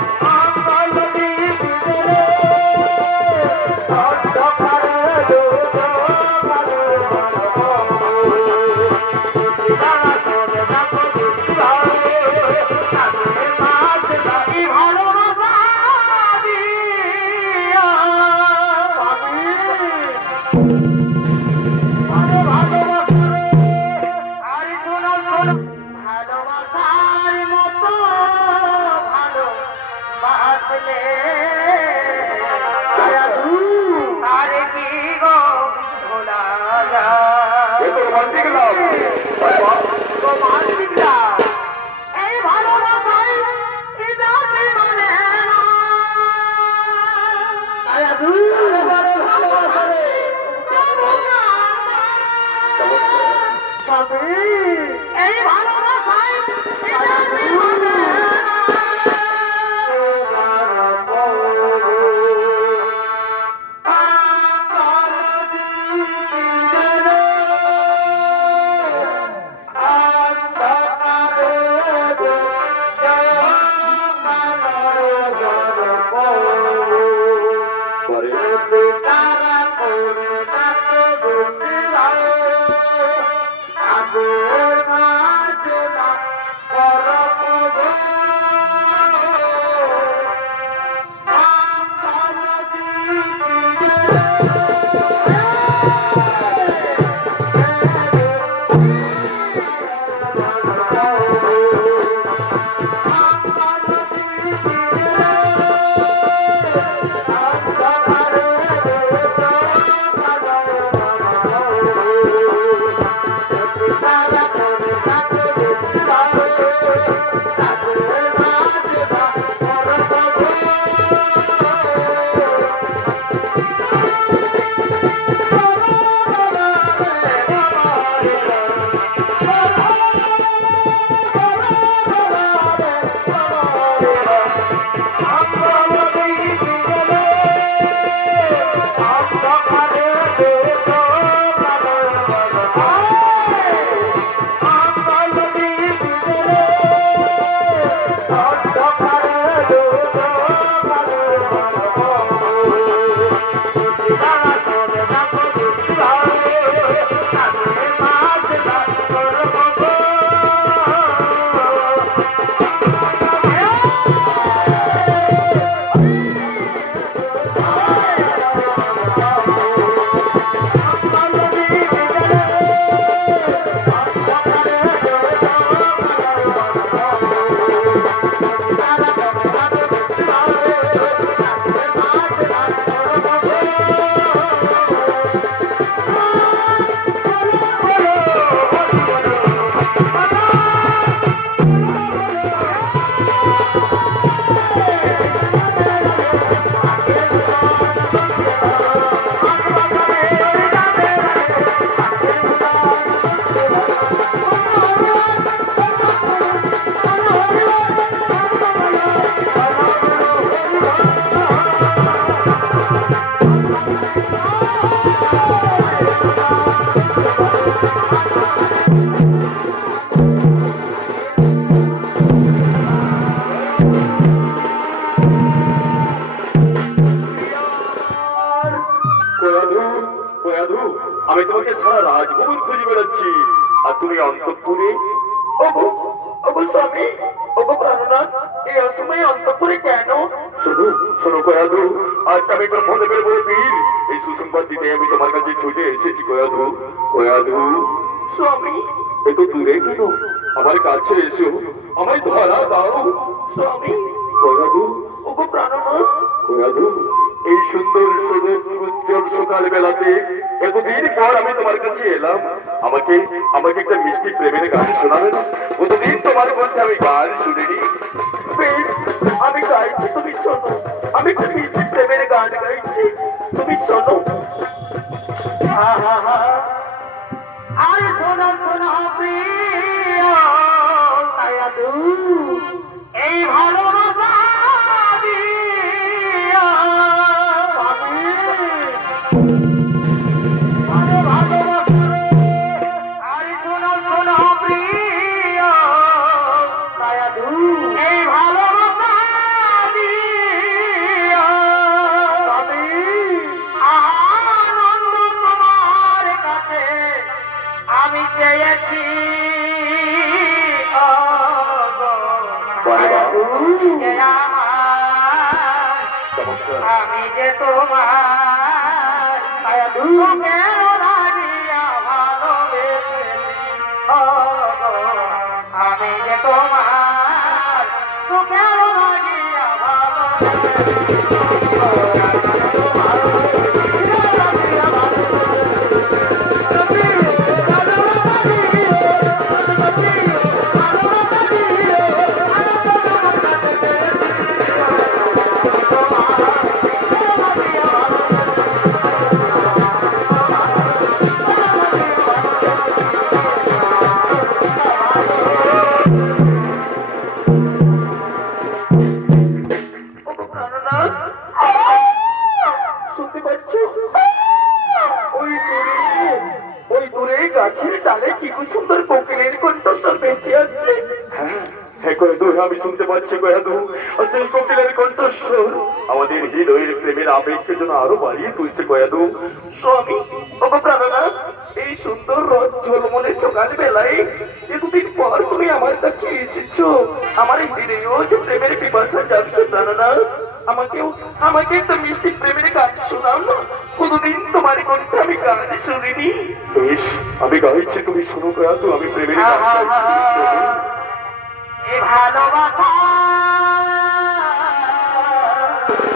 Bye. অন্তপুরে। ওগো ওগো স্বামী ওগো প্রাণনাথ এই অসময়ে অন্তপুরে কেন? শোনো শোনো কয়াধু আজ আমি ব্রহ্মদেবের বলে পীর। এই সুসংবাদ দিতে আমি তোমার কাছে ছুটে এসেছি কয়াধু। কয়াধু। স্বামী। এত দূরে কেন? আমার কাছে এসো আমায় ধরা দাও। স্বামী। কয়াধু। ওগো প্রাণনাথ। কয়াধু এই সুন্দর এতদিন পর আমি তোমার কাছে এলাম। আমাকে আমাকে একটা মিষ্টি প্রেমের গান শোনাবে তোমার বলতে আমি গান শুনিনি। আমি গাইছি, তুমি শোনো। আমি মিষ্টি প্রেমের গান গাইছি, তুমি শোনো। এই ভালোবাসা বুকের কণ্ঠস্বর আমাদের হৃদয়ের প্রেমের আবেগকে যেন আরও বাড়িয়ে তুলছে কয়াদু স্বামী ওগো এই সুন্দর রথ ঝলমলে সকাল বেলায় এতদিন পর তুমি আমার কাছে এসেছ আমার এই দিনেও যে প্রেমের পিপাসা যাচ্ছে প্রাণনাথ আমাকেও আমাকে একটা মিষ্টি প্রেমের গান শোনাও না কতদিন তোমার কণ্ঠে আমি গান শুনিনি বেশ আমি গাইছি তুমি শোনো কয়াদু আমি প্রেমের গান গাইছি।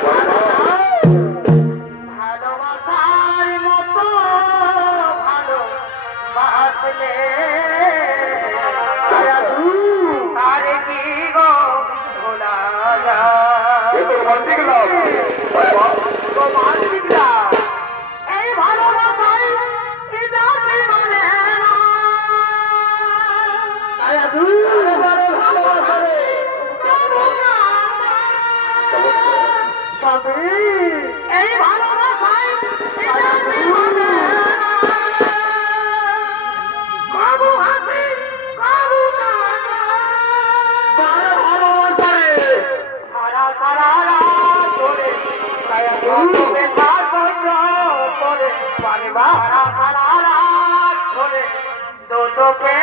এ ভালোবাসা রাত ধরে দু চোখে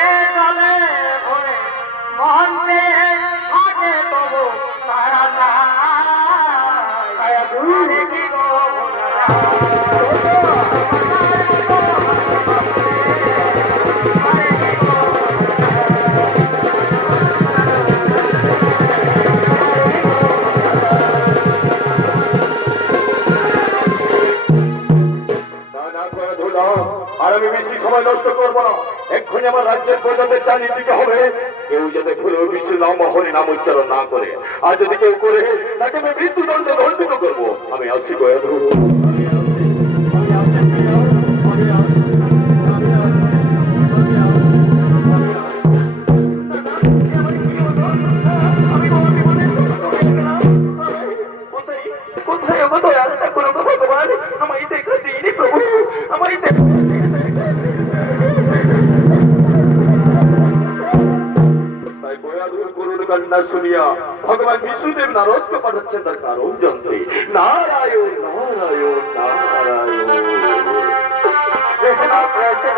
প্রজাদের দিতে হবে। কেউ যাতে ভুলে বিশ্ব নাম হরি নাম উচ্চারণ না করে। আর যদি কেউ করে, তাকে আমি মৃত্যুদণ্ড দণ্ডিত করব। আমি আসি কয়াদু কান্না শুনিয়া ভগবান বিষ্ণুদেব নারদকে পাঠাচ্ছেন তার কারণ জানতে। নারায়ণ নারায়ণ নারায়ণ। কৃষ্ণ কৃষ্ণ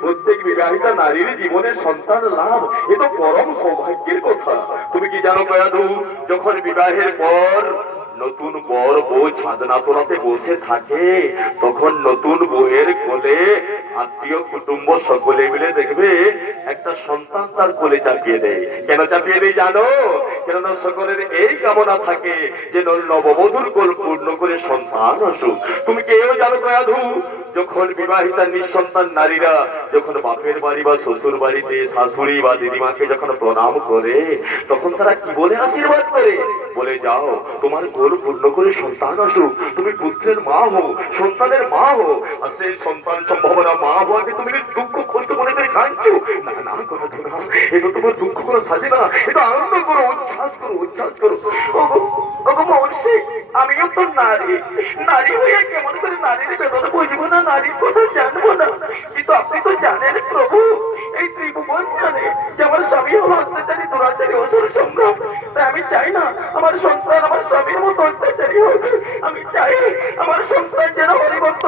প্রত্যেক বিবাহিতা নারীর জীবনে সন্তান লাভ, এ তো পরম সৌভাগ্যের কথা। তুমি কি জানো কয়াদু যখন বিবাহের পর নতুন বর বউ ছাদনা তোলাতে বসে থাকে, তখন নতুন বউয়ের কোলে আত্মীয় কুটুম্ব সকলে মিলে দেখবে, একটা সন্তান তার কোলে চাপিয়ে দেয়। কেন চাপিয়ে দেয় জানো? কেননা সকলের এই কামনা থাকে যে নববধূর কোল পূর্ণ করে সন্তান আসুক। তুমি কেউ জানো কয়াধু যখন বিবাহিতা নিঃসন্তান নারীরা যখন বাপের বাড়ি বা শ্বশুর বাড়িতে, শাশুড়ি বা দিদিমাকে যখন প্রণাম করে, তখন তারা কি বলে আশীর্বাদ করে? বলে, যাও, তোমার গোল পূর্ণ করে সন্তান আসুক। তুমি পুত্রের মা হো সন্তানের মা হো আর সেই সন্তান সম্ভাবনা মা হওয়াকে তুমি দুঃখ কষ্ট করে কাঁদছো না না করো এটা তোমার দুঃখ করে সাজে না। এটা আনন্দ করো, উচ্ছ্বাস করো উচ্ছ্বাস করো। আমিও তো নারী। নারী হয়ে কেমন করে নারীর বেদনা বুঝব না, নারীর কথা জানব না। কিন্তু আপনি তো জানেন প্রভু, এই ত্রিভুবন জানে যে আমার স্বামী অত্যাচারী অসুর সংগ্রাম। আমি চাই না আমার সন্তান আমার স্বামীর মতো অত্যাচারী হোক। আমি চাই আমার সন্তান যেন হরিভক্ত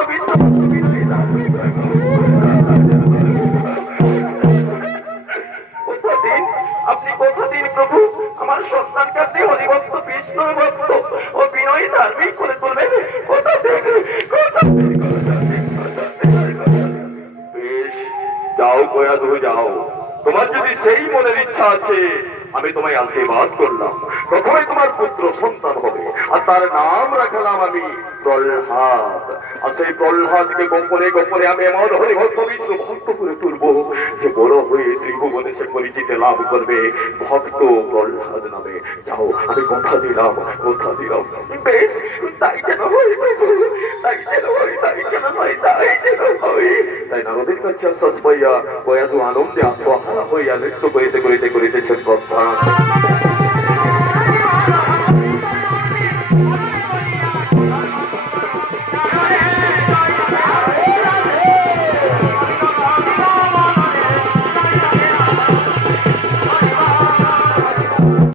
ও বিনয়ী ধার্মিক করে তুলবেন। কথা। বেশ, যাও তুমি যাও। তোমার যদি সেই মনের ইচ্ছা আছে আমি তোমায় আশীর্বাদ করলাম। প্রথমে তোমার পুত্র সন্তান হবে, আর তার নাম রাখলাম আমি প্রহ্লাদ। আর সেই প্রহ্লাদকে গোপনে গোপনে আমি এমন হরিভক্ত বিষ্ণু ভক্ত করে তুলবো যে বড় হয়ে ত্রিভুবনে সে পরিচিতি লাভ করবে। ভক্ত প্রহ্লাদ নামে। যাও, আমি কথা দিলাম কথা দিলাম। বেশ, তাই যেন তাই তাই যেন কাছে আনন্দে আত্মহারা হইয়া নৃত্য করিতে করিতে করিতেছেন কথা। Thank you.